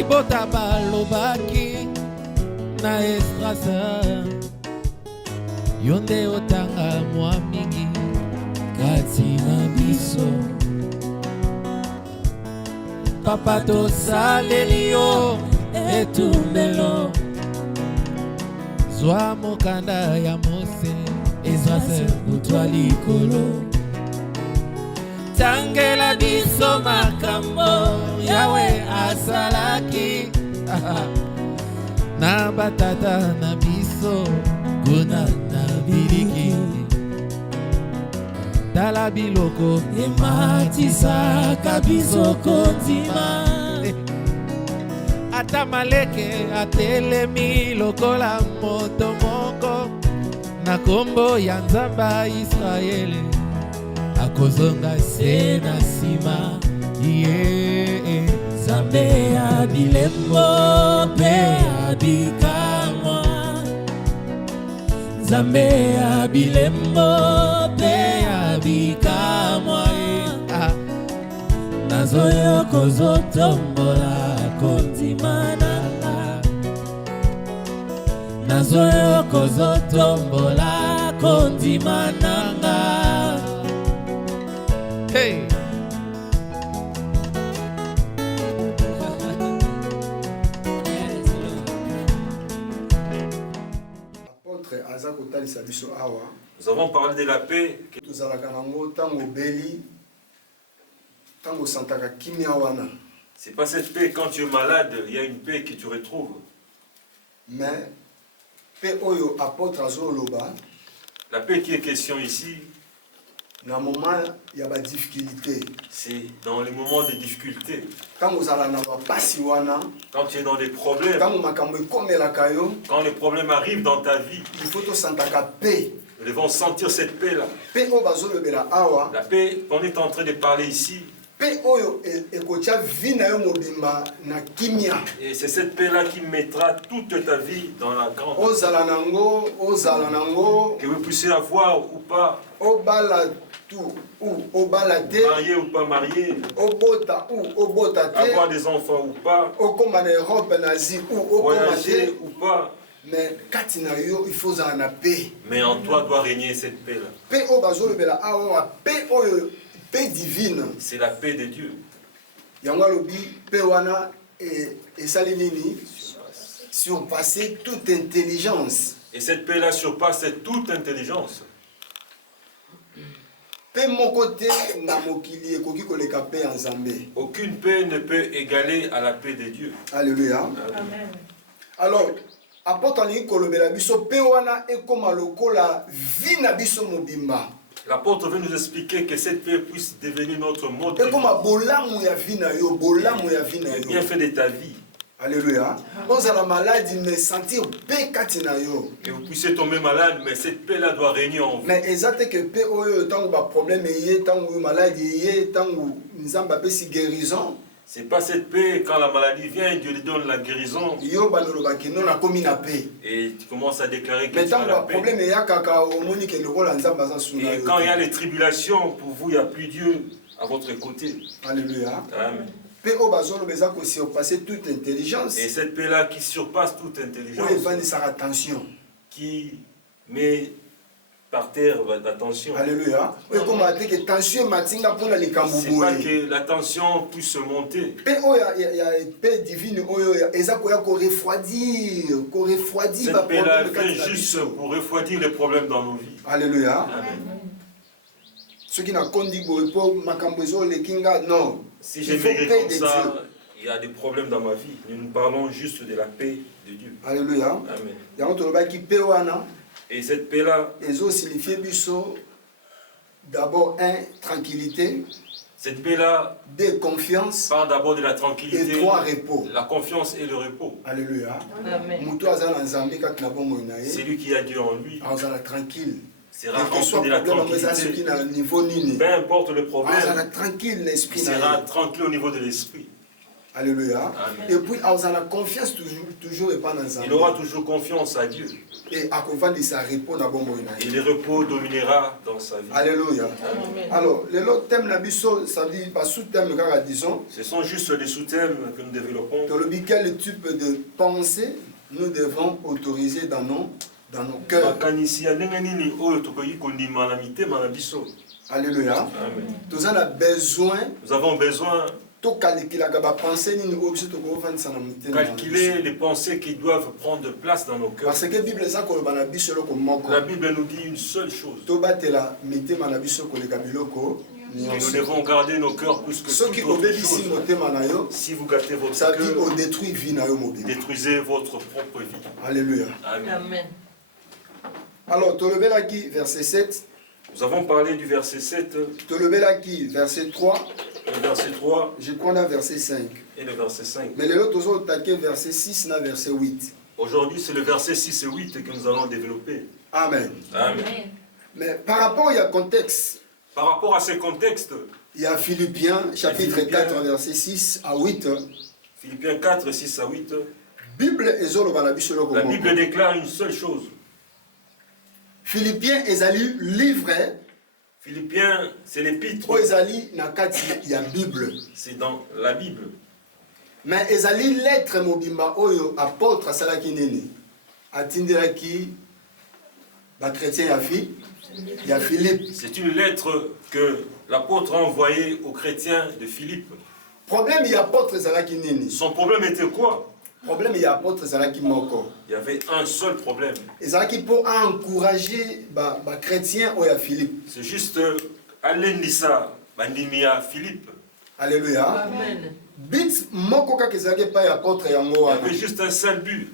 libota balobaki na estrasa yo nde otanga mwa mingi kati na biso papa tosaleli yo etumbelo zwa mokanda ya mose ezwa se kutwa likolo tangela biso makambo yawe asalaki na batata na biso kuna na biliki tala biloko ematisaka biso kondima ata maleke atelemi lokola moto moko na kombo ya nzamba Israele akozonga se na nsima ye Nzambe ya bilembo mpe ya bikamwa Nzambe ya bilembo mpe ya bikamwa nazoyo kozotombola kondima nanga nazoyo kozotombola kondima nanga. Hey. Nous avons parlé de la paix. C'est pas cette paix quand tu es malade, il y a une paix que tu retrouves. Mais la paix qui est question ici, c'est dans les moments de difficulté. Quand tu es dans des problèmes, quand les problèmes arrivent dans ta vie, nous devons sentir cette paix-là. La paix qu'on est en train de parler ici. Et c'est cette paix-là qui mettra toute ta vie dans la grande. Que vous puissiez avoir ou pas. Marié ou pas marié, avoir des enfants ou pas, voyager ou pas, mais en toi doit régner cette paix-là. C'est la paix de Dieu. Surpasser toute intelligence. Et cette paix-là surpasse toute intelligence. Aucune paix ne peut égaler à la paix de Dieu. Alléluia. Amen. Alors, l'apôtre veut nous expliquer que cette paix puisse devenir notre mode de vie. Le bienfait de ta vie. Alléluia. Que vous puissiez tomber malade, mais cette paix-là doit régner en vous. Mais exact que paix problème guérison. C'est pas cette paix quand la maladie vient, Dieu lui donne la guérison. Et tu commences à déclarer que tu as la paix. Et quand il y a les tribulations, pour vous, il n'y a plus Dieu à votre côté. Alléluia. Amen. Et cette paix-là qui surpasse toute intelligence, qui met par terre l'attention. Alléluia. C'est pas que la tension puisse monter. Cette paix-là vient juste pour refroidir les problèmes dans nos vies. Alléluia. Amen. Ceux qui n'ont non. Si j'ai vécu comme ça, il y a des problèmes dans ma vie. Nous parlons juste de la paix de Dieu. Alléluia. Amen. Et cette paix-là, d'abord, tranquillité. Cette paix-là, deux, confiance. Parle d'abord de la tranquillité. Et trois, repos. La confiance et le repos. Alléluia. Amen. C'est lui qui a Dieu en lui. Tranquille. Sera rempli de la tranquillité. Peu importe le problème, il sera tranquille au niveau de l'esprit. Alléluia. Amen. Et puis, on a confiance toujours et pas dans Il aura toujours confiance à Dieu. Et à confiance de sa repos dans bon moment. Et le repos dominera dans sa vie. Alléluia. Amen. Alors, les autres thèmes, ça dit, pas sous-thème, disons. Ce sont juste des sous-thèmes que nous développons. Dans le quel type de pensée nous devons autoriser dans nos cœurs. Alléluia. Amen. Nous avons besoin. Nous avons besoin de calculer les pensées qui doivent prendre place dans nos cœurs. Parce que La Bible nous dit une seule chose. Que nous devons garder nos cœurs plus que toute autre chose. Si vous gâtez votre cœur, détruisez votre propre vie. Alléluia. Amen. Alors, verset 7. Nous avons parlé du verset 7. Verset 3. Le verset 3. Je crois dans verset 5. Et le verset 5. Mais les autres ont attaqué verset 6 et verset 8. Aujourd'hui, c'est le verset 6 et 8 que nous allons développer. Amen. Amen. Mais par rapport au contexte, par rapport à ces contextes, il y a Philippiens, chapitre 4, verset 6 à 8. Philippiens 4, 6 à 8. La Bible déclare une seule chose. Philippiens ezali livre. Philippiens, c'est l'épître. Ezali nakati ya Bible. C'est dans la Bible. Mais ezali lettre mobimba oyo apôtre salaki nini. Atindelaki ba chrétien ya Philippe. C'est une lettre que l'apôtre a envoyée aux chrétiens de Philippe. Problème ya apôtre salaki nini. Son problème était quoi? Problème il y a apôtre zalaki moko. Il y avait un seul problème. Ezalaki pour encourager ba chrétien oya Philippe. C'est juste alendisa bandimia Philippe. Alléluia. Amen. Bit moko ka kezalaki pa ya apôtre yango wana. Il y avait juste un seul but.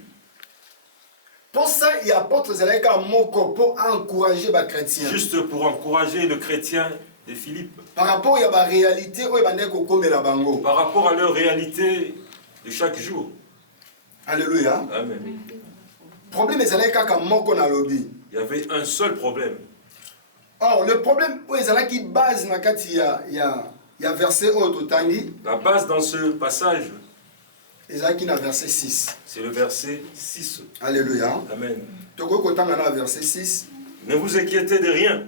Pour ça il y a apôtre zalaki moko pour encourager ba chrétien. Juste pour encourager le chrétien de Philippe. Par rapport à la réalité oyo bandeko komela bango. Par rapport à leur réalité de chaque jour. Alléluia. Amen. Problème ezalaki kaka moko na lobi. Il y avait un seul problème. Or le problème oyo ezalaki base na kati ya verset oyo totangi. La base dans ce passage, ezalaki na verset 6. c'est le verset 6. Alléluia. Amen. Tokoki kotanga na verset 6. Ne vous inquiétez de rien,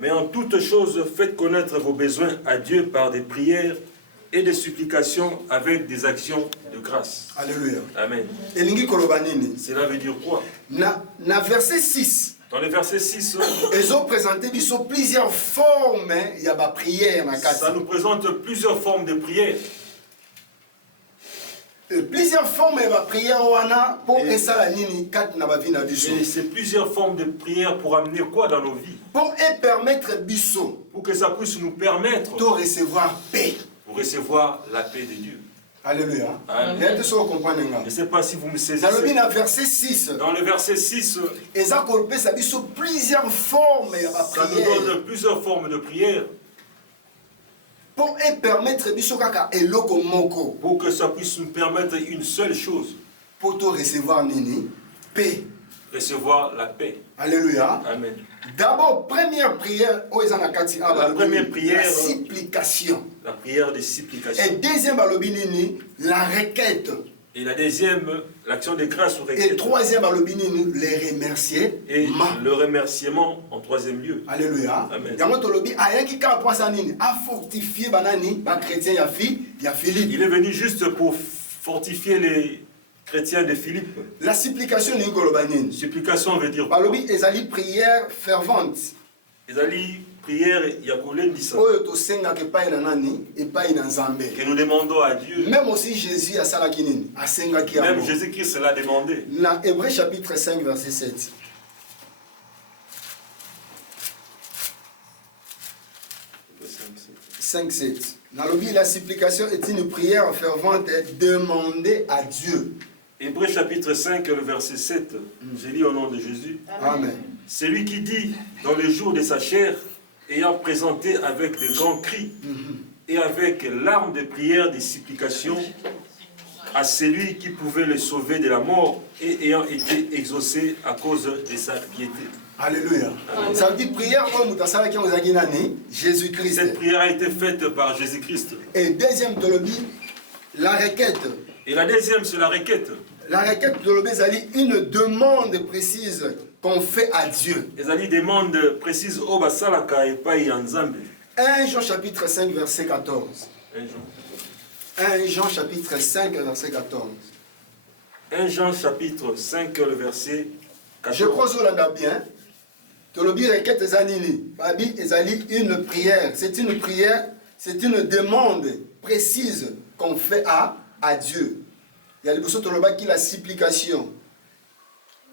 mais en toute chose faites connaître vos besoins à Dieu par des prières et des supplications avec des actions de grâce. Alléluia. Amen. Elingi koloba nini? Cela veut dire quoi? Na verset 6. Dans le verset 6, ils ont présenté plusieurs formes il y a prière na kati. ça nous présente plusieurs formes de prière. Plusieurs formes de prière wana pour esala nini kati na ba vie na biso. Et c'est plusieurs formes de prière pour amener quoi dans nos vies? Pour permettre biso pour que ça puisse nous permettre de recevoir paix. Pour recevoir la paix de Dieu. Alléluia. Amen. Je ne sais pas si vous me saisissez. Dans le verset 6. Dans le verset 6, ça plusieurs formes de ça nous donne plusieurs formes de prière. Pour permettre biso kaka eloko moko. Pour que ça puisse nous permettre une seule chose. Pour te recevoir nini? Paix. Recevoir la paix. Alléluia. Amen. D'abord, première prière, la première prière, la supplication. La prière de supplication. Et deuxième, la requête. Et la deuxième, l'action de grâce ou requête. Et troisième, les remercier. Et le remerciement en troisième lieu. Alléluia. Amen. Il est venu juste pour fortifier les chrétiens de Philippe. La supplication n'est pas supplication veut dire quoi? Ezali prière fervente. Ezali prière yakolendisa. Que nous demandons à Dieu. Même aussi Jésus a salaki nini? Même Jésus-Christ l'a demandé. Dans Hébreux chapitre 5 verset 7. La supplication est une prière fervente demandée à Dieu. Hébreux chapitre 5, le verset 7. J'ai lu au nom de Jésus. Amen. C'est lui qui dit, dans les jours de sa chair, ayant présenté avec de grands cris et avec larmes de prière, des supplications à celui qui pouvait le sauver de la mort et ayant été exaucé à cause de sa piété. Alléluia. Ça veut dire prière Jésus-Christ. Cette prière a été faite par Jésus-Christ. Et deuxième théologie, La requête. Et la deuxième, c'est la requête. La requête de l'obézali, une demande précise qu'on fait à Dieu. Les ali demande précise au basalaka et pas yanzambe. 1 Jean chapitre 5 verset 14. 1 Jean chapitre 5 verset 14. 1 Jean chapitre 5 le verset 14. Je crois que l'on a bien. Tolobi requête ezanini. Babi ezali une prière. C'est une prière, c'est une demande précise qu'on fait à Dieu. Il y a le bousseau toloba qui la supplication.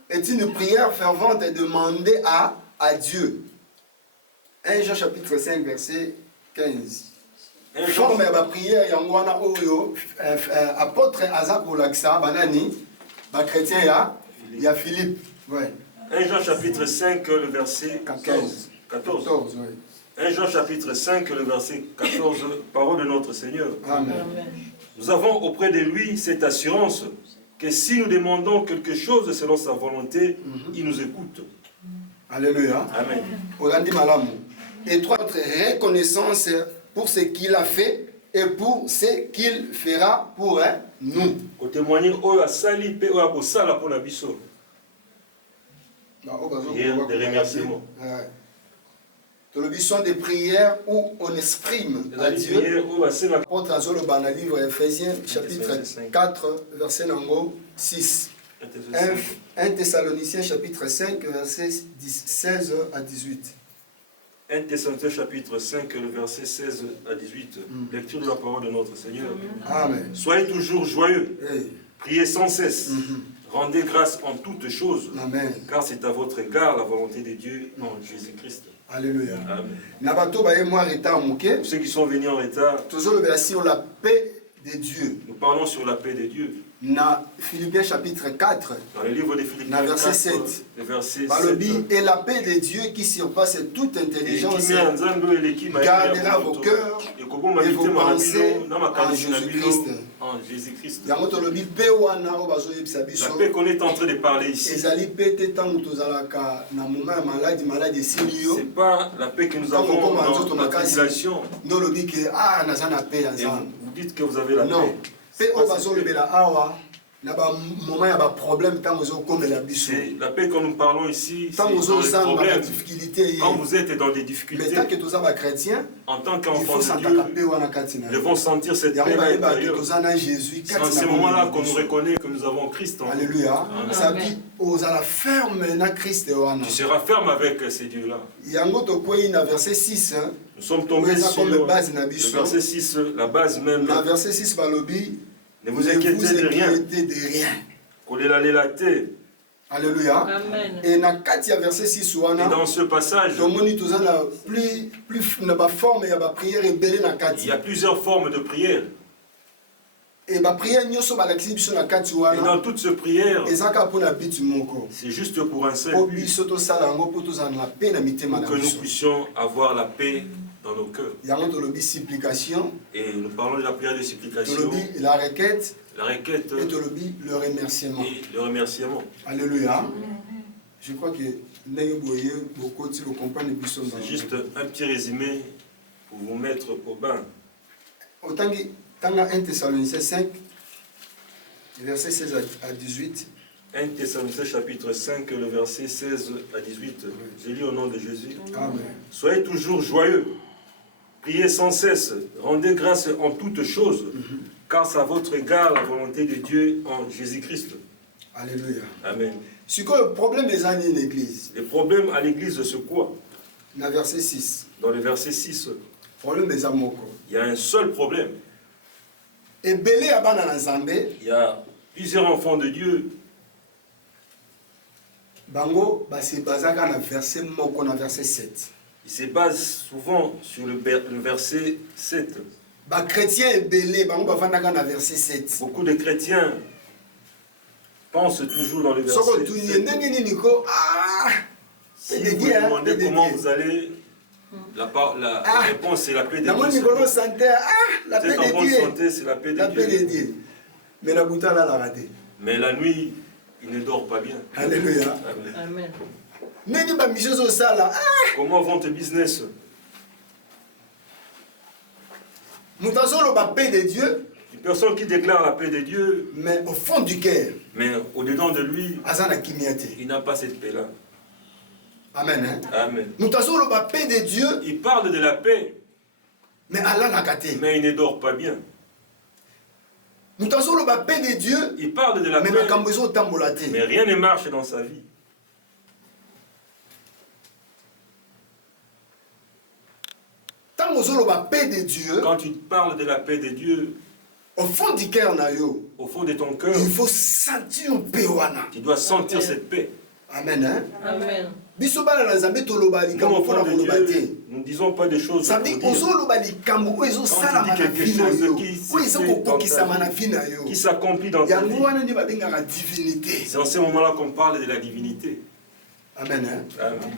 C'est une prière fervente et demandée à Dieu. 1 Jean chapitre 5 verset 15. Forme ya prière yangwana oyo apôtre Azak Olaksa banani ba chrétien ya Philippe. Ouais. 1 Jean chapitre 5 le verset 14. 14. Ouais. 1 Jean chapitre 5 le verset 14, parole de notre Seigneur. Amen. Nous avons auprès de lui cette assurance que si nous demandons quelque chose selon sa volonté, il nous écoute. Alléluia. Amen. Olandi malamu. Et trois autres reconnaissance pour ce qu'il a fait et pour ce qu'il fera pour nous. Pour témoigner au sali pe au abosala pour la biso. Des remerciements. Ce sont des prières où on exprime à Dieu. Apôtre Azolo dans le livre Ephésiens, chapitre 4, verset 6. 1 Thessaloniciens, chapitre 5, verset 16 à 18. 1 Thessaloniciens, chapitre 5, le verset 16 à 18. Lecture de la parole de notre Seigneur. Amen. Soyez toujours joyeux. Priez sans cesse. Rendez grâce en toutes choses. Amen. Car c'est à votre égard la volonté de Dieu en Jésus-Christ. Alléluia. Amen. Pour ceux qui sont venus en retard, sur la paix de Dieu. Nous parlons sur la paix de Dieu. Dans Philippiens chapitre 4, dans le livre de Philippiens, verset 7, le verset 7, et la paix de Dieu qui surpasse toute intelligence gardera vos cœurs et vos pensées en Jésus-Christ. La paix qu'on est en train de parler ici, c'est pas la paix que nous avons dans la tribulation. Et vous dites que vous avez la paix. C'est la paix quand nous parlons ici, c'est dans les problèmes. Quand vous êtes dans des difficultés, en tant qu'enfants de Dieu, nous devons sentir cette paix à l'intérieur. C'est dans ces moments-là qu'on nous reconnaît que nous avons Christ en nous. Alléluia. Tu seras ferme avec ces dieux-là. Nous sommes tombés sur le verset 6, la base même. Verset 6, ne vous inquiétez de rien. Alléluia. Amen. Et verset 6, dans ce passage, il y a plusieurs formes de prière. Et dans toute cette prière, c'est juste pour un seul but, pour que nous puissions avoir la paix dans nos cœurs. Et nous parlons de la prière de supplication, la requête, et le remerciement. Alléluia. Je crois que c'est juste un petit résumé pour vous mettre au bain. Autant que 1 Thessaloniciens 5, verset 16 à 18. 1 Thessaloniciens chapitre 5, le verset 16 à 18. Je lis au nom de Jésus. Amen. Soyez toujours joyeux. Priez sans cesse. Rendez grâce en toutes choses. Car c'est à votre égard la volonté de Dieu en Jésus-Christ. Alléluia. Amen. C'est quoi le problème des années de l'église? Le problème à l'église, c'est quoi? Dans le verset 6. Dans le verset 6. Problème des amours. Il y a un seul problème. Il y a plusieurs enfants de Dieu. Bango, c'est basé dans le verset 7. Il se base souvent sur le verset 7. Beaucoup de chrétiens pensent toujours dans le verset 7. Si vous vous demandez comment vous allez, la réponse c'est la paix de Dieu. La paix en bonne santé, c'est la paix de Dieu. Mais la nuit, il ne dort pas bien. Alléluia. Amen. Comment vont tes business? Tu Une personne qui déclare la paix de Dieu, mais au fond du cœur, mais au-dedans de lui, il n'a pas cette paix-là. Amen. Hein? Amen. Nous avons la paix de Dieu. Il parle de la paix, mais Allah n'a gâté. Mais il ne dort pas bien. Nous avons la paix de Dieu. Il parle de la paix, mais rien ne marche dans sa vie. Quand tu parles de la paix de Dieu, au fond du cœur, au fond de ton cœur, il faut sentir une paix. Tu dois sentir cette paix. Amen. Hein? Amen. Nous, au fond de Dieu, nous ne disons pas des choses. Quand tu dis quelque chose qui s'accomplit dans ta vie, c'est en ce moment-là qu'on parle de la divinité. Amen. Hein? Amen.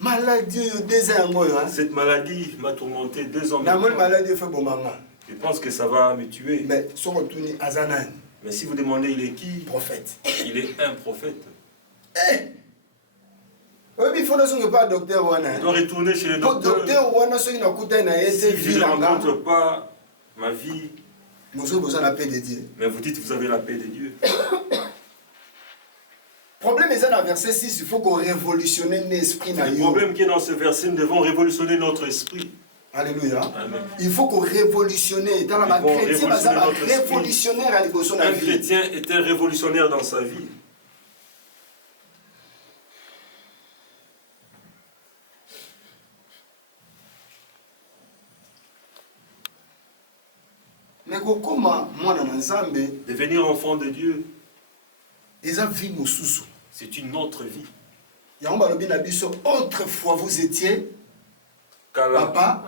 Maladie, cette maladie m'a tourmenté 2 ans. Je pense que ça va me tuer. Mais si vous demandez il est qui? Prophète. Il est un prophète. Il doit retourner chez le docteur. Si je ne rencontre pas ma vie, mais vous dites que vous avez la paix de Dieu. Le problème est dans le verset 6, il faut qu'on révolutionne l'esprit. Le problème qui est dans ce verset, nous devons révolutionner notre esprit. Alléluia. Amen. Il faut qu'on révolutionne. Un chrétien est un révolutionnaire dans sa vie. Devenir enfant de Dieu, c'est une autre vie. Autrefois, vous étiez papa,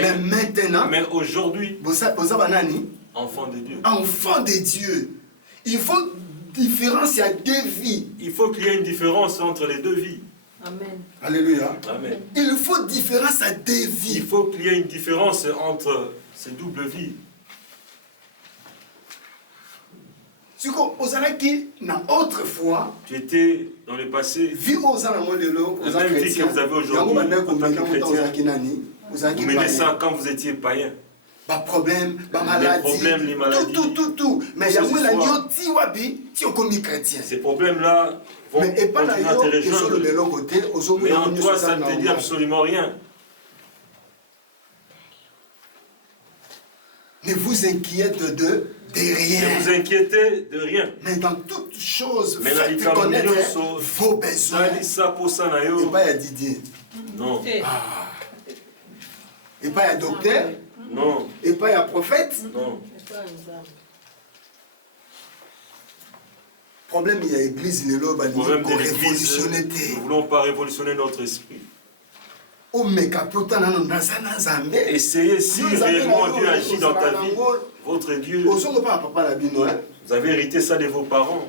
mais maintenant, mais aujourd'hui, enfant de Dieu. Enfant de Dieu. Il faut différence, il y a 2 vies. Il faut qu'il y ait une différence entre les 2 vies. Amen. Alléluia. Amen. Il faut différence à 2 vies. Il faut qu'il y ait une différence entre ces doubles vies. Autrefois, tu étais dans le passé, la même vie que vous avez aujourd'hui en tant que chrétien. Vous mettez ça quand vous étiez païen. Les problèmes, les maladies, tout. Mais ces problèmes-là vont continuer à te rejoindre. Mais en toi, ça ne te dit absolument rien. Ne vous inquiétez de rien. Ne vous inquiétez de rien. Mais dans toutes choses, faites connaître vos besoins. Et pas à Didier. Non. Et pas à docteur. Non. Et pas à prophète. Non. Problème, il y a l'église, il y a l'église. Nous ne voulons pas révolutionner notre esprit. Essayez si réellement Dieu agit dans ta vie. Votre Dieu, vous avez hérité ça de vos parents.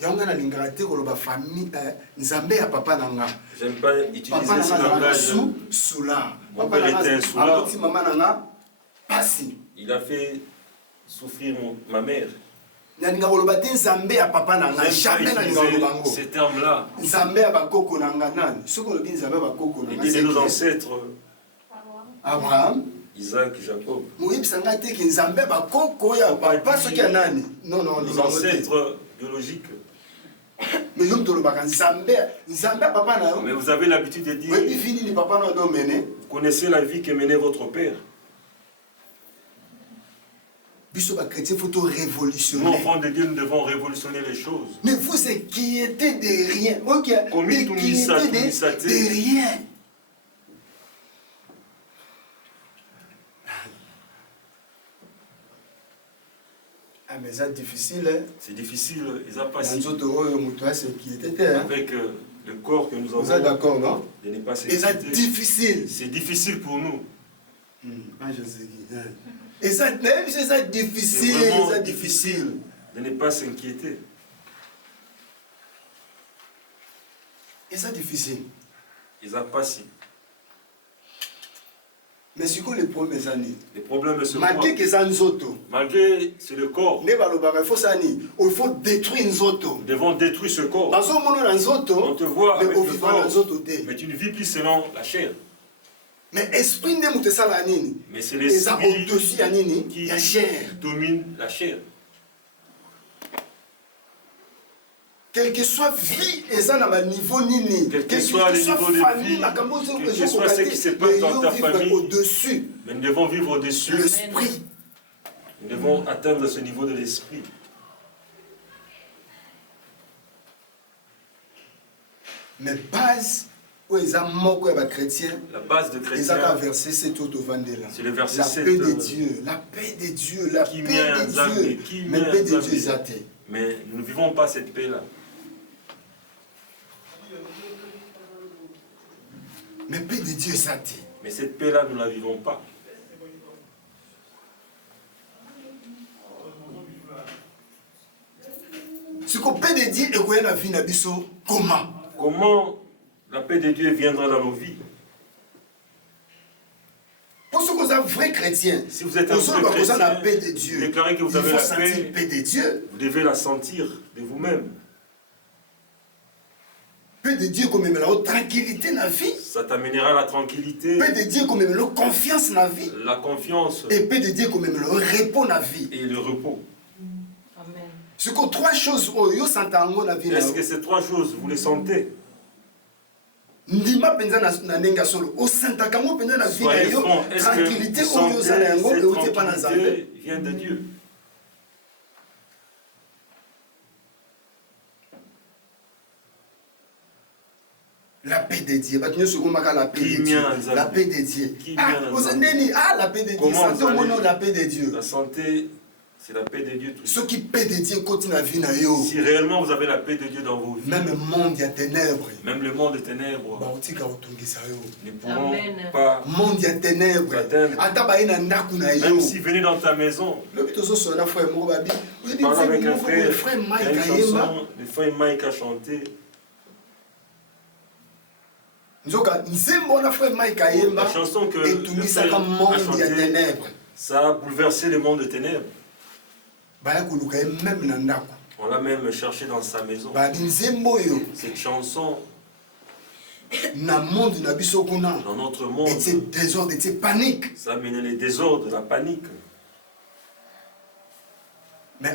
J'aime pas utiliser ce langage. Mon père était un soulard. Il a fait souffrir ma mère. J'aime pas utiliser ces termes-là. Il dit de nos ancêtres, Abraham, Isaac, Jacob. Nos ancêtres biologiques. Mais vous avez l'habitude de dire, vous connaissez la vie que menait votre père. Nous, enfants de Dieu, nous devons révolutionner les choses. Ne vous inquiétez de rien. De rien. Ah, mais c'est difficile. Hein? C'est difficile. Ils ont pas avec le corps que nous avons. Vous êtes d'accord, non? C'est difficile. C'est difficile pour nous. Je sais qui. Et ça, même si c'est difficile, c'est difficile de ne pas s'inquiéter. Et c'est difficile. Ils ont pas si. Mais c'est quoi les problèmes Les problèmes se malgré que ça nous autres. Malgré c'est le corps. Il faut détruire nous autres. Nous devons détruire ce corps. On te voit avec le corps, mais tu ne vis plus selon la chair. Mais esprit ne mute ça la nini. Mais c'est l'esprit qui domine la chair. Quel que soit vie et ça dans niveau nini, quel que soit le niveau de vie, quel que soit ce qui se passe dans ta famille, au-dessus. Mais nous devons vivre au-dessus. L'esprit. Nous devons atteindre ce niveau de l'esprit. Mais base où ils ont chrétien. La base de chrétien. C'est le verset 7. La paix de Dieu, la paix de Dieu, la paix de Dieu. Mais paix de Dieu est athée. Mais nous ne vivons pas cette paix-là. Mais paix de Dieu est athée. Mais cette paix-là, nous ne la vivons pas. Ce que paix de Dieu est dans la vie de comment? Comment la paix de Dieu viendra dans nos vies? Pour ceux qui sont vrais chrétiens, si vous êtes un vrai chrétien, la paix de Dieu, déclarez que vous avez la paix de Dieu. Vous devez la sentir de vous-même. Paix de Dieu comme la tranquillité dans la vie. Ça t'amènera la tranquillité. Paix de Dieu comme la confiance dans la vie. La confiance. Et paix de Dieu comme le repos dans la vie. Et le repos. Amen. Ce que trois choses est-ce que ces trois choses, vous les sentez? Ndima penza na nenga solo o santa kango penza na vie na yo tranquillité o yo za na yango e o te pa na Nzambe vient de Dieu. La paix de Dieu. La paix de Dieu. La paix de Dieu. La paix de Dieu. Santé au monde, la paix de Dieu. La santé, c'est la paix de Dieu. Ce qui paix de Dieu continue à vivre. Si réellement vous avez la paix de Dieu dans vos vies, même le monde des ténèbres, même le monde des ténèbres, ne pourront pas monde des ténèbres. Même si venez dans ta maison, parle avec un frère, le frère Mike a chanté. La chanson que le frère a chantée, ça a bouleversé le monde des ténèbres. On l'a même cherché dans sa maison. Cette chanson, dans notre monde, était désordre, était panique. Ça menait les désordres, la panique. Mais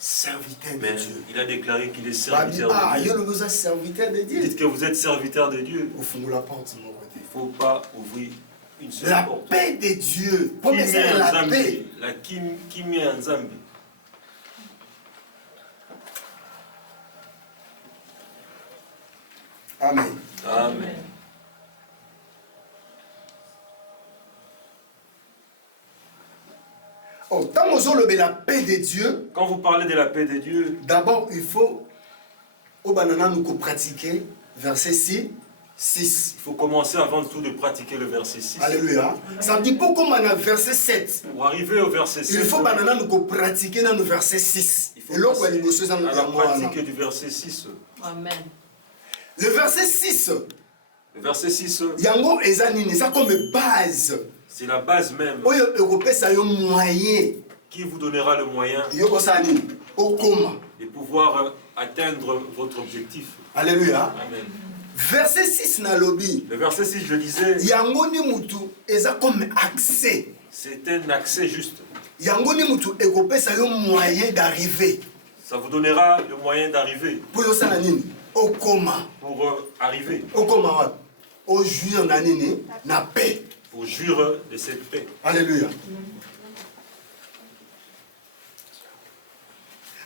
serviteur de Dieu. Il a déclaré qu'il est serviteur de Dieu. Dites que vous êtes serviteur de Dieu. Il ne faut pas ouvrir une seule porte. La paix de Dieu. La paix. La Kimi Nzambi. Amen. Amen. La paix de Dieu. Quand vous parlez de la paix de Dieu, d'abord il faut au banana nous pratiquer verset 6. Il faut commencer avant tout de pratiquer le verset 6. Alléluia. Ça dit pourquoi on a verset 7. Pour arriver au verset 7, il faut banana nous pratiquer dans le verset 6. Il faut passer à la pratique du verset 6. Amen. Le verset 6. Le verset 6. Yango ezanini, ça comme base. C'est la base même. Qui vous donnera le moyen de pouvoir atteindre votre objectif. Alléluia. Amen. Verset 6 na lobby. Le verset 6, je disais. Yangoni mutu eza comme accès. C'est un accès juste. Yangoni mutu ekopesa yo moyen d'arriver. Ça vous donnera le moyen d'arriver. Pour yo sana nini? Okoma. Pour arriver. Okoma wa. Au jouir na nini? Na paix. Pour jouir de cette paix. Alléluia.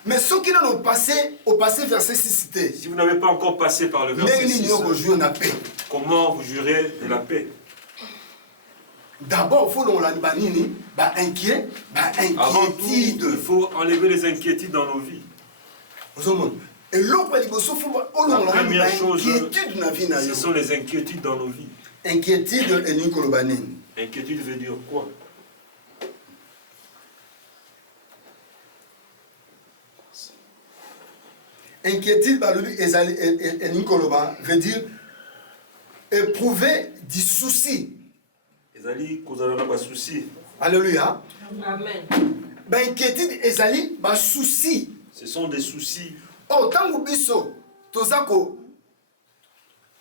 Mais ceux qui n'ont pas passé au passé verset 6, si vous n'avez pas encore passé par le verset 6, comment vous jurez de la paix? D'abord, il faut inquiétude. Avant tout, il faut enlever les inquiétudes dans nos vies. La première chose, ce sont les inquiétudes dans nos vies. Inquiétude et Nikolobanin. Inquiétude veut dire quoi? Inquiétude veut dire éprouver du souci. Alléluia. Amen. Ben inquiétude ezali ba souci. Ce sont des soucis. Oh tango biso tozako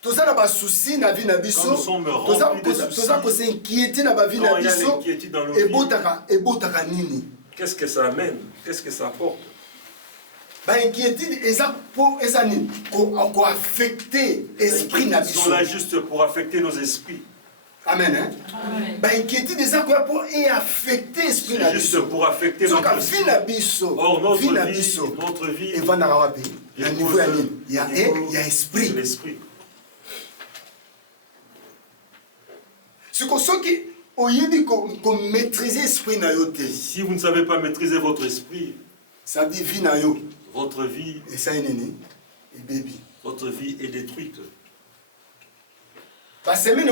tozala ba souci na vie na biso. Tozako s'inquiéter na ba vie na biso. Ebotaka nini? Qu'est-ce que ça amène? Qu'est-ce que ça apporte? Ba inquiétude ezani ko affecter esprit na biso. Ils sont là juste pour affecter nos esprits. Amen. Hein? Amen. Ba inquiétude eza quoi pour affecter esprit na biso. Juste pour affecter notre esprit na biso. Or notre vie. Et va na wapi? Na niveau ya nini? Il y a esprit. L'esprit. Ce qui oyebi ko maîtriser esprit na yo te. Si vous ne savez pas maîtriser votre esprit, ça dit vie na yo. Votre vie. Et ça nini? Et baby. Votre vie est détruite. Les semaines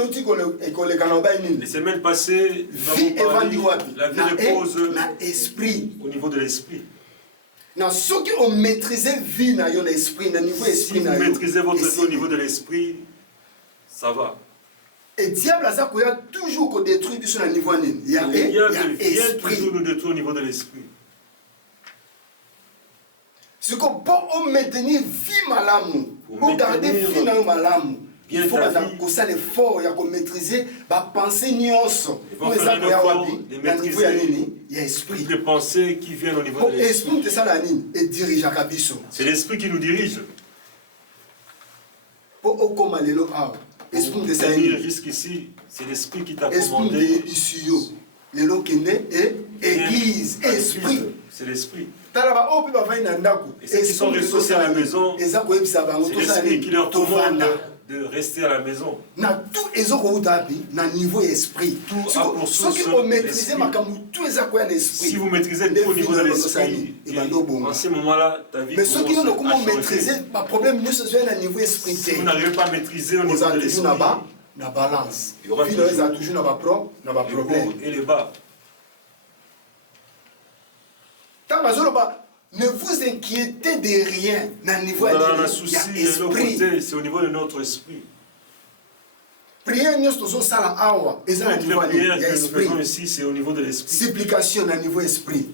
passées, la vie repose au niveau de l'esprit. Ceux qui ont maîtrisé vie na yo l'esprit, na niveau esprit na yo. Si vous maîtrisez votre vie au niveau de l'esprit, ça va. Et diable a toujours détruit sur le niveau nini. Il y a esprit. Toujours nous détruire au niveau de l'esprit. Ce qu'on peut maintenir vie malamu, pour garder vie na yo malamu. Il faut que ça l'effort, il y a qu'on maîtriser, bah penser nyonso. Pour ça il y a niveau ya nini, il y a esprit. Les pensées qui viennent au niveau de l'esprit. Esprit ça la nini et dirige à kabiso. C'est l'esprit qui nous dirige. Pour okoma lelo a. Esprit de ça jusqu'ici, c'est l'esprit qui t'a commandé. Esprit ici yo. Lelo kende et église, esprit. C'est l'esprit. Et ceux qui sont restés à la maison, c'est l'esprit qui leur commande de rester à la maison. Tout a pour source l'esprit. Si vous maîtrisez tout au niveau de l'esprit, en ce moment-là, ta vie commence à changer. Si vous n'arrivez pas à maîtriser au niveau de l'esprit, il y aura toujours les hauts et les bas. Ne vous inquiétez de rien. C'est au niveau de notre esprit. Prière que nous faisons ici, c'est au niveau de l'esprit. Supplication à niveau esprit.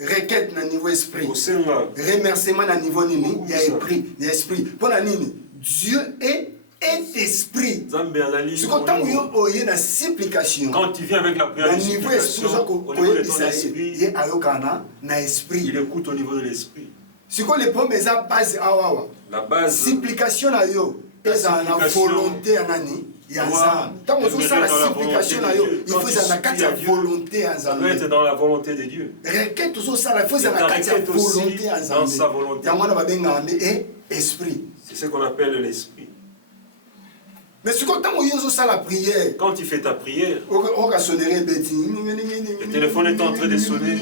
Requête à niveau esprit. Remerciement à niveau nini. Il y a esprit. Pour la nini. Dieu est esprit. Quand tu viens avec la prière de supplication, au niveau de ton esprit, il écoute au niveau de l'esprit. La base, supplication na yo est en volonté anani. Il faut être dans la volonté de Dieu. Requête aussi dans sa volonté. Esprit. C'est ce qu'on appelle l'esprit. Mais ce que la prière, quand tu fais ta prière, le téléphone est en train de sonner.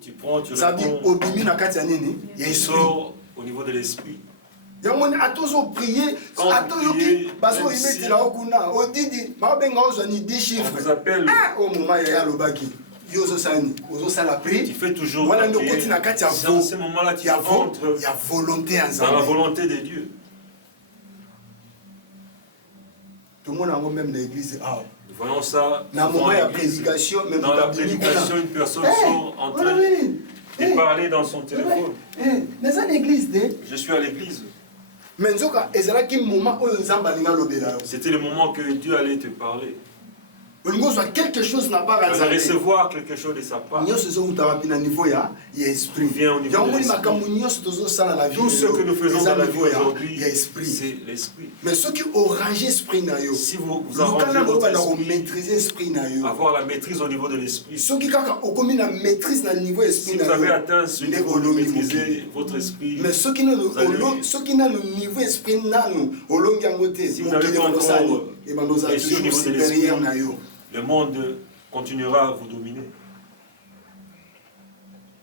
Tu prends, tu réponds. Tu sors au niveau de l'esprit. Quand vous priez, on vous appelle. Tu fais toujours ta prière. Dans ce moment-là, tu rentres dans la volonté de Dieu. Tout le monde même l'église. Nous voyons ça dans la prédication, même dans la prédication, une personne sort en train de parler dans son téléphone. Je suis à l'église. C'était le moment que Dieu allait te parler. Quelque chose n'a pas réalisé. Recevoir quelque chose de sa part. Vient au niveau de l'esprit. Tout ce que nous faisons dans la vie aujourd'hui, c'est l'esprit. Mais ceux qui orangent l'esprit, si vous arrangez votre esprit, avoir la maîtrise au niveau de l'esprit. Si vous avez atteint ce niveau de maîtriser votre esprit, mais ceux qui n'ont le niveau esprit, si vous n'avez pas encore réussi au niveau de l'esprit, le monde continuera à vous dominer.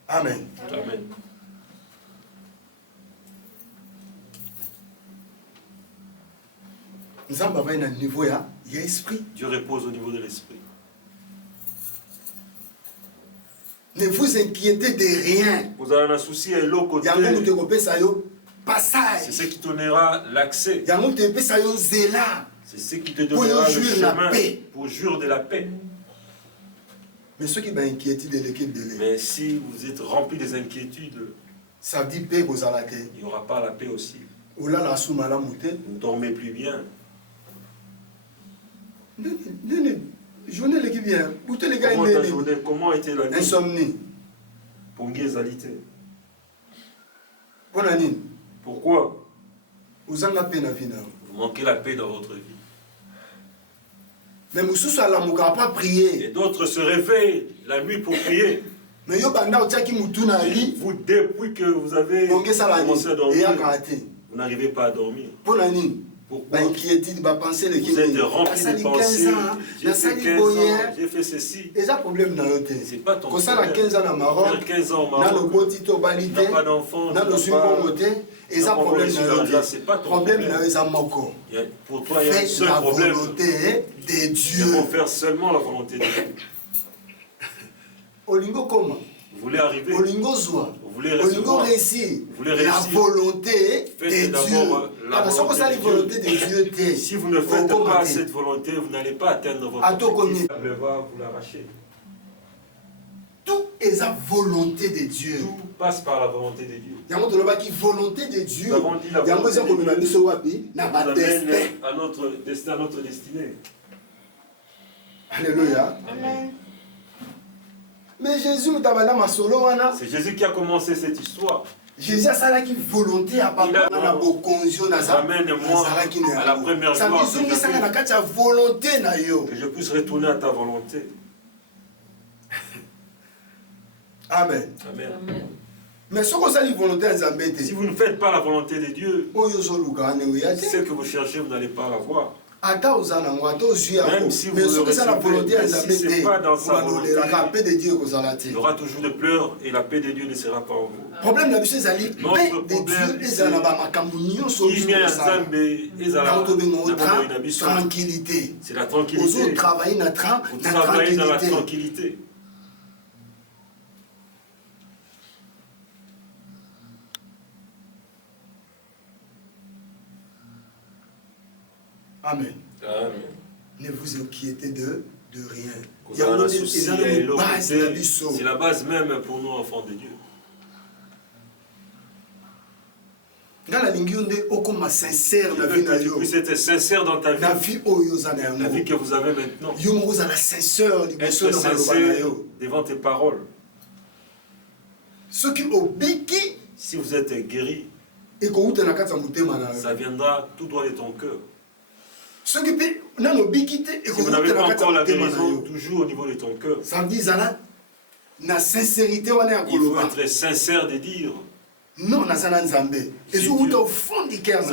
Amen. Amen. Dieu repose au niveau de l'esprit. Ne vous inquiétez de rien. Vous avez un souci à l'autre côté. C'est ce qui donnera l'accès. C'est ce qui te donnera le chemin pour jouir de la paix. Mais ceux qui vont inquiéter de l'équipe de l'air. Mais si vous êtes rempli des inquiétudes, ça dit paix aux alatés. Il n'y aura pas la paix aussi. Ou là, la souma la moutée. Vous ne dormez plus bien. Journée l'équipe bien. Comment était la nuit? Insomnie. Pour Ngezalité. Pourquoi? Vous manquez la paix dans votre vie. Mais pas prier. Et d'autres se réveillent la nuit pour prier. Mais vous, depuis que vous avez commencé à dormir, vous n'arrivez pas à dormir. Pourquoi? Vous êtes rempli de pensées. J'ai fait 15 ans, j'ai fait ceci. C'est pas ton problème. Faire 15 ans au Maroc, tu n'as pas d'enfant, c'est pas ton problème. Pour toi, il y a un seul problème. Il faut faire seulement la volonté de Dieu. Vous voulez arriver, vous voulez recevoir, vous voulez réussir, la volonté de Dieu. Si vous ne faites pas cette volonté, vous n'allez pas atteindre votre objectif. Vous l'arrachez. Tout est la volonté de Dieu. Tout passe par la volonté de Dieu. Il y a une volonté de Dieu. Nous avons dit la volonté de Dieu nous amène à notre destin, à notre destinée. Alléluia. Amen. Mais Jésus, c'est Jésus qui a commencé cette histoire. Jésus a la volonté à amène-moi à la première gloire que je puisse retourner à ta volonté. Amen. Amen. Mais si vous ne faites pas la volonté de Dieu, ce que vous cherchez, vous n'allez pas la voir. Même si vous le recevez, si ce n'est pas dans sa volonté, il y aura toujours des pleurs et la paix de Dieu ne sera pas en vous. Notre problème, c'est tranquillité. C'est la tranquillité. Vous travaillez dans la tranquillité. Amen. Amen. Ne vous inquiétez de rien. C'est la base même pour nous, enfants de Dieu. Tu puisses être sincère dans ta vie. La vie que vous avez maintenant. Être sincère devant tes paroles. Si vous êtes guéri, ça viendra tout droit de ton cœur. Si vous n'avez pas encore la guérison, toujours au niveau de ton cœur, il faut être sincère de dire. Non, ça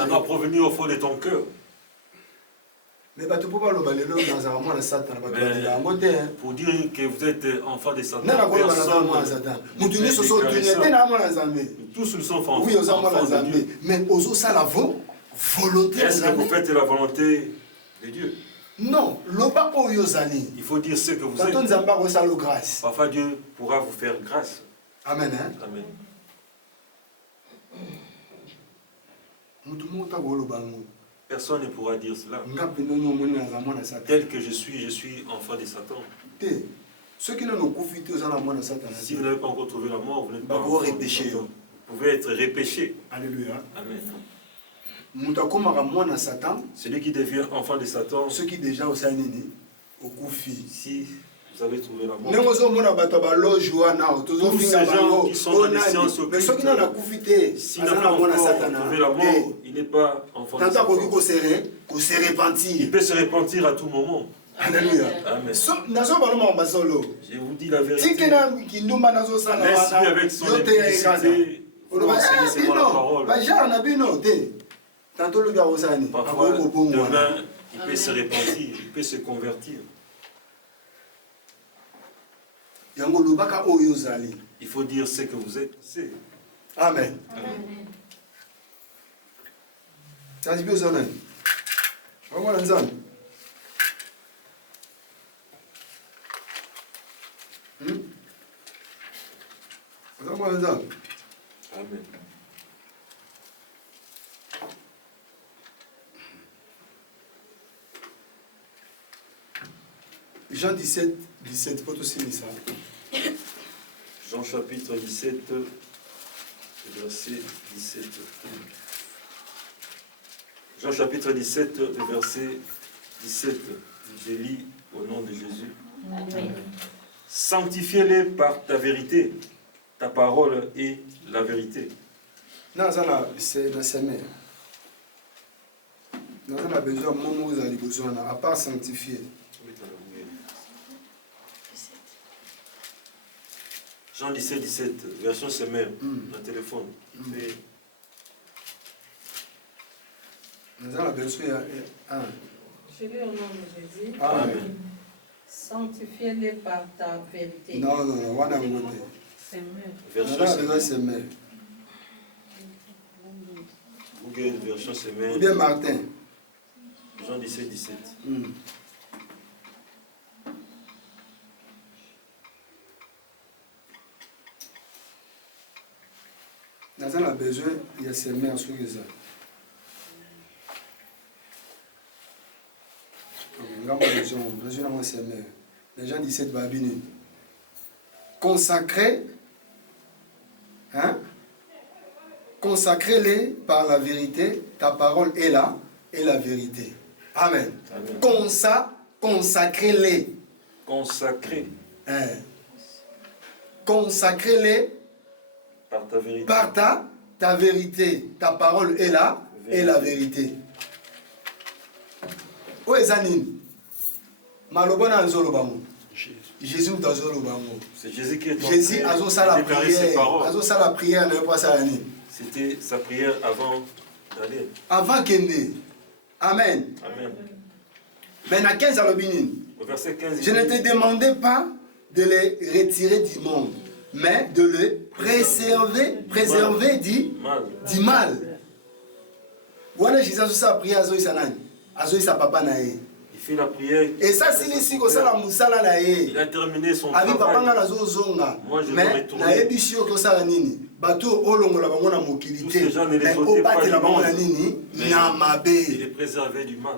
doit provenir au fond de ton cœur. Mais pour dire que vous êtes enfant de Satan, tous nous sommes enfants de Dieu. Mais est-ce que vous faites la volonté de Dieu? Non, il faut dire ce que vous êtes. Parfois Dieu pourra vous faire grâce. Amen. Amen. Personne ne pourra dire cela. Tel que je suis enfant de Satan. Si vous n'avez pas encore trouvé la mort, vous n'êtes pas enfant de Satan. Vous pouvez être repêché. Alléluia. Amen. Celui qui devient enfant de Satan, ceux qui déjà au si vous avez trouvé la mort, tous ces gens qui sont dans les sciences occultes, s'il n'a pas encore trouvé la mort, il n'est pas enfant de Satan. Il peut se repentir à tout moment. Alléluia. Amen. Je vous dis la vérité. Laisse-lui avec son impudicité. Il faut enseigner seulement la parole. Parfois, demain, il peut se repentir, il peut se convertir. Il faut dire ce que vous êtes. Amen. Amen. Jean 17, 17, pour aussi ça. Jean chapitre 17, verset 17. Jean chapitre 17, verset 17. Je lis au nom de Jésus. Amen. Sanctifiez-les par ta vérité. Ta parole est la vérité. Non, ça c'est la semaine. Nous avons besoin de moments où vous avez besoin, à part sanctifier. Jean 17, 17, version semaine, le téléphone. Nous avons besoin de... Je lis au nom de Jésus. Amen. Sanctifiez-les par ta vérité. Non, on va dans C'est mieux. nous avons besoin de semaine. Google, version semaine. Ou bien Martin. Jean 17, 17. Nous avons besoin de semaine sur les gens. Nous avons besoin de semaine. Les gens 17 Babini. Consacrez, hein? Consacrez-les par la vérité. Ta parole est là et la vérité. Amen. Amen. Consacrez-les. Consacré. Hein? Consacrez-les Par ta vérité. par ta vérité. Ta parole est là et la vérité. Où est Zanine? Malobona Nzolobango. Jésus dans Zolobango. C'est Jésus qui est en Jésus a la déclaré ses prière. paroles. A la prière, ne pas ça. C'était sa prière avant d'aller. Avant qu'il n'ait. Amen. Amen. Maintenant, 15 à l'obinin. Au verset 15, Je ne te demandais pas de les retirer du monde, mais de les préserver du mal. Voilà, Jésus a sa prière à Zoïsanani. À Zoïsa papa nae. Il fait la prière. Et ça, c'est ici que ça la moussala nae. Il a terminé son Abi papa travail. nga na zonga. Moi, je vais Mais retourner. na ebisio ko sala nini? Bato olongo la bango na Tous mokilité. ces gens ne les Mais ôtez au pas bate du la bango na monde. nini? Mais Na il mabe. est préservé du mal.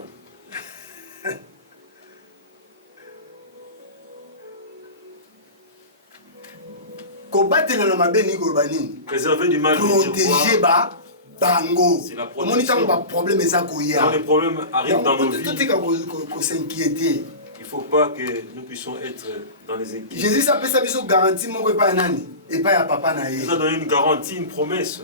Ko bate na mabe ni ko banini? Préservé du mal. Protéger ba bango. C'est la Omoni protection. tango ba problème eza ko ya. Quand les problèmes arrivent dans nos vies, Tout est ko s'inquiéter. il ne faut pas que nous puissions être dans les inquiétudes. Jésus s'appelle ça biso garantie moko epa nani? Epa ya papa na Il ye. nous a donné une garantie, une promesse.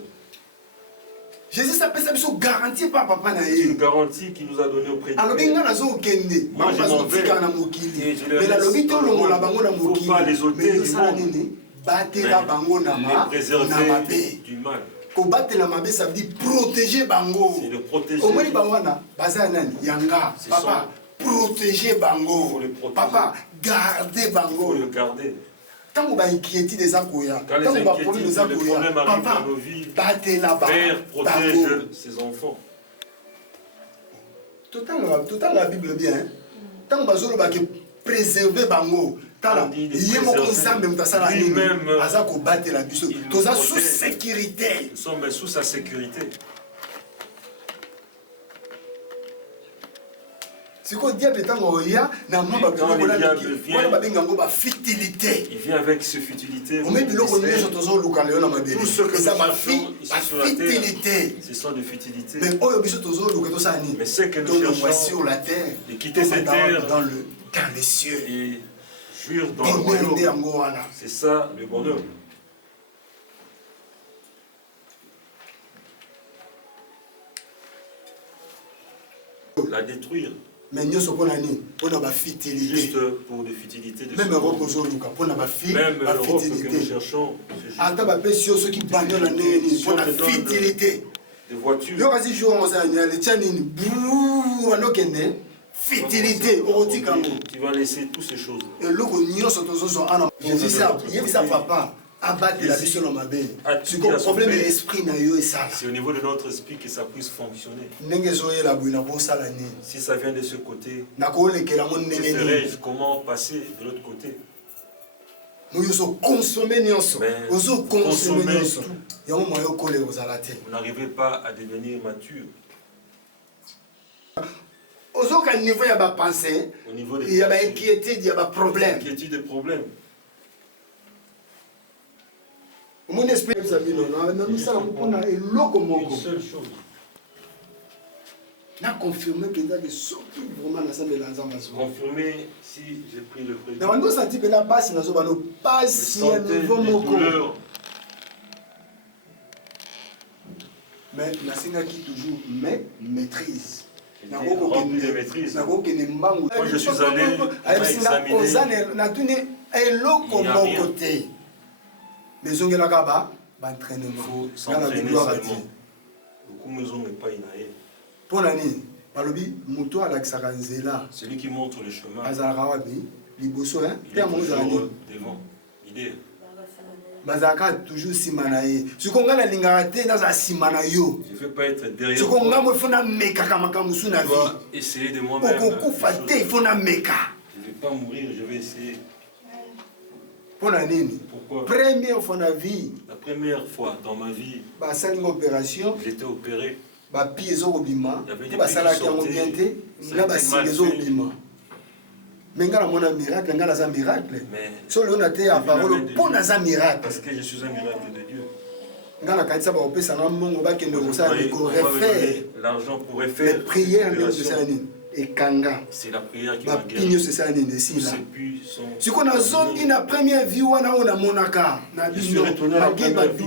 Jésus s'appelle ça biso garantie pa papa na C'est une ye. garantie qu'il nous a donnée auprès de Alors Dieu. binga nazo kende. Moi, je m'en vais. tika na Et mokili. je les Mais la laisse lobi dans to le longo la monde. bango na Il faut mokili. pas les ôter Mais du yo sala monde. nini? Batela bango na Les na préserver mabe. du mal. Ko batela mabe ça veut dire protéger bango. C'est de protéger. Omoni bango na baza nani? Yanga. C'est Papa, protéger bango. Faut les protéger. Papa, garder Il faut bango. le garder. Tant qu'on va inquiéter des akoya, Quand les tant qu'on va problème inquiétudes, des les akoya, problèmes arrivent papa, dans nos vies, battez là-bas. Père protège ses enfants. Tout le temps la Bible bien. Hein? Tant qu'on va jouer le préserver bango. Tala, On dit de il y a mon préserver. ensemble même ça la Lui-même, Azako battre la biso. il nous Tout ça protège. sous sécurité. Nous sommes sous sa sécurité. C'est quoi diable tant qu'on y a na mamba Quand le diable vient, voilà babenga ngo ba futilité. il vient avec ses futilités. On met de l'eau on met sur tozo lukale na mabele. Tout ce que ça nous ma cherchons ici sur la terre, futilité. ce sont des futilités. Mais oyo biso tozo lukale to ça ni. Mais ce que nous Donc cherchons, sur la terre de quitter cette terre dans les cieux. et jouir dans le royaume, c'est ça le bonheur. La détruire, Mais nous sommes pour la fidélité. juste pour des futilités de Même ce Europe monde. aujourd'hui, pour la Même l'Europe que nous fidélité. cherchons, c'est juste Attends, ma pèse sur ceux qui bagnent la nez pour la fidélité. des voitures. Yo vas-y jouer en ça, les tchanini, bouh, alors qu'elle est fidélité, erotique en nous. Tu vas laisser toutes ces choses. Et le gognon sont tous en an. Jésus ça, il y a ça papa. Abattre la vie sur le mabé. Tu comprends le problème de l'esprit na yo et ça. C'est au niveau de notre esprit que ça puisse fonctionner. Nenge zoé la bouina pour ça l'année. Si ça vient de ce côté, Nako le que la monde que nenge. ferais-je? Comment passer de l'autre côté? Nous sommes consommés nyonso. Mais Ozo consommer consommer nyonso. Yango moyo kole ozalate. Vous n'arrivez pas à devenir mature. Ozo qu'à niveau, il y a des pensées, il y a des inquiétudes, il y a des problèmes. Inquiétudes et problèmes. Mon esprit, nous avons une seule chose. N'a confirmé que dans les sorties vraiment dans cette mélange. Confirmé si j'ai pris le président. Dans nos sentis que la passe, nous avons pas si un niveau moko. Mais la Sénat qui toujours maîtrise. Rempli de maîtrise. Moi je suis allé examiner. Il n'y a rien. Mais on a là-bas, entraînement. Il faut s'entraîner seulement. Beaucoup de maisons n'est pas inaïe. Pour l'année, celui qui montre le chemin, il est toujours devant. Idée. Bazaka toujours simanaye. Ce qu'on a l'ingaraté dans la simanayo. Je ne veux pas être derrière. Ce qu'on a fait na meka kamakamusu na vie. Je dois essayer de moi-même. Je ne vais pas mourir, je vais essayer. Pourquoi? Première fois dans la vie. La première fois dans ma vie. Opération. J'étais opéré. Il y avait des pieds qui sortaient. Mais il y a un miracle, il y a un miracle. Si on a été à parole, pour un miracle. Parce que je suis un miracle de Dieu. L'argent pour refaire. La prière, c'est la prière qui m'a guéri. Si on a zombie la première vie, on a monaka. Je suis retourné à la première vie.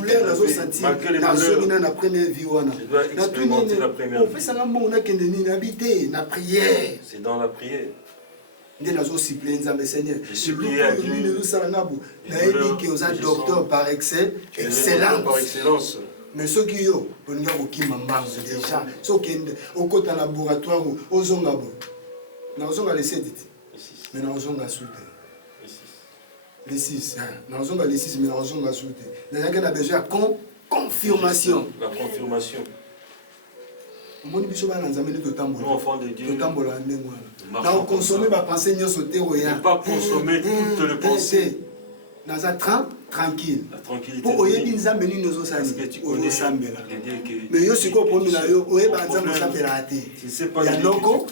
Malgré les douleurs, la première vie, je dois expérimenter la première vie. C'est dans la prière. Je supplie à Dieu. Docteur par excellence. Mais ceux qui ont déjà, ceux qui ont un laboratoire, ils ont les 7. Mais ils ont les 6. Ils ont les 6, mais ils ont les 7. Ils ont besoin de confirmation. La confirmation. Nous, enfants de Dieu, ne pas consommer toutes les pensées. Tranquille. La tranquillité. Pour parce que tu connais mais yo siko pomi na yo oye banza musapela ate. Ya loko.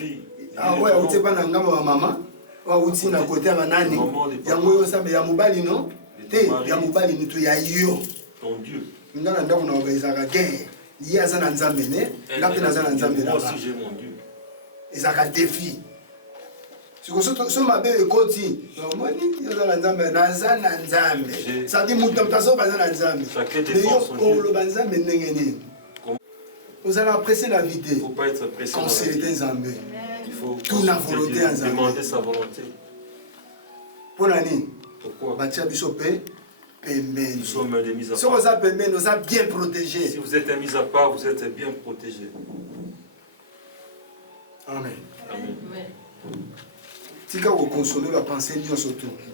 Ah ouais, on te pas na ngamba wa mama. Wa uti na côté ya banani. Ya ngoyo sabe ya mobali no. Te ya mobali ni to ya yo. Ton Dieu. Ngana ndako na obezaka guerre. Il y a un ensemble, là tu as un ensemble. Moi aussi j'ai mon Dieu. Ils ont un défi. Si vous avez un bébé côté, moi je suis un ensemble, ça dit que tu as un ensemble. Chacun défend son Dieu. Vous allez apprécier la vie. Il ne faut pas être pressé. Il faut demander sa volonté. Pour l'année. Pourquoi? Nous sommes des mises à part. Si vous êtes bien protégés. Si vous êtes mis à part, vous êtes bien protégés. Amen. Amen. Si vous consommez la pensée, nous ne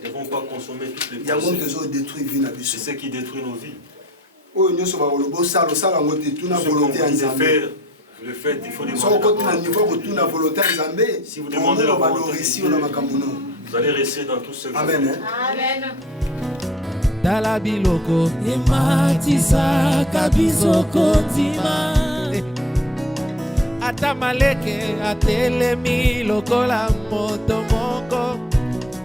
devons pas consommer toutes les pensées. Il y a besoin de détruire vie. C'est ce qui détruit nos vies. Ce que vous le faites, il faut demander. Si vous demandez la volonté, vous allez rester dans tout ce que vous faites. Amen. Tala biloko ematisa kabiso konzima ata maleke atelemi lokola moto moko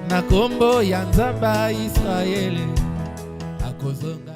na kombo ya nzamba Israele akozonga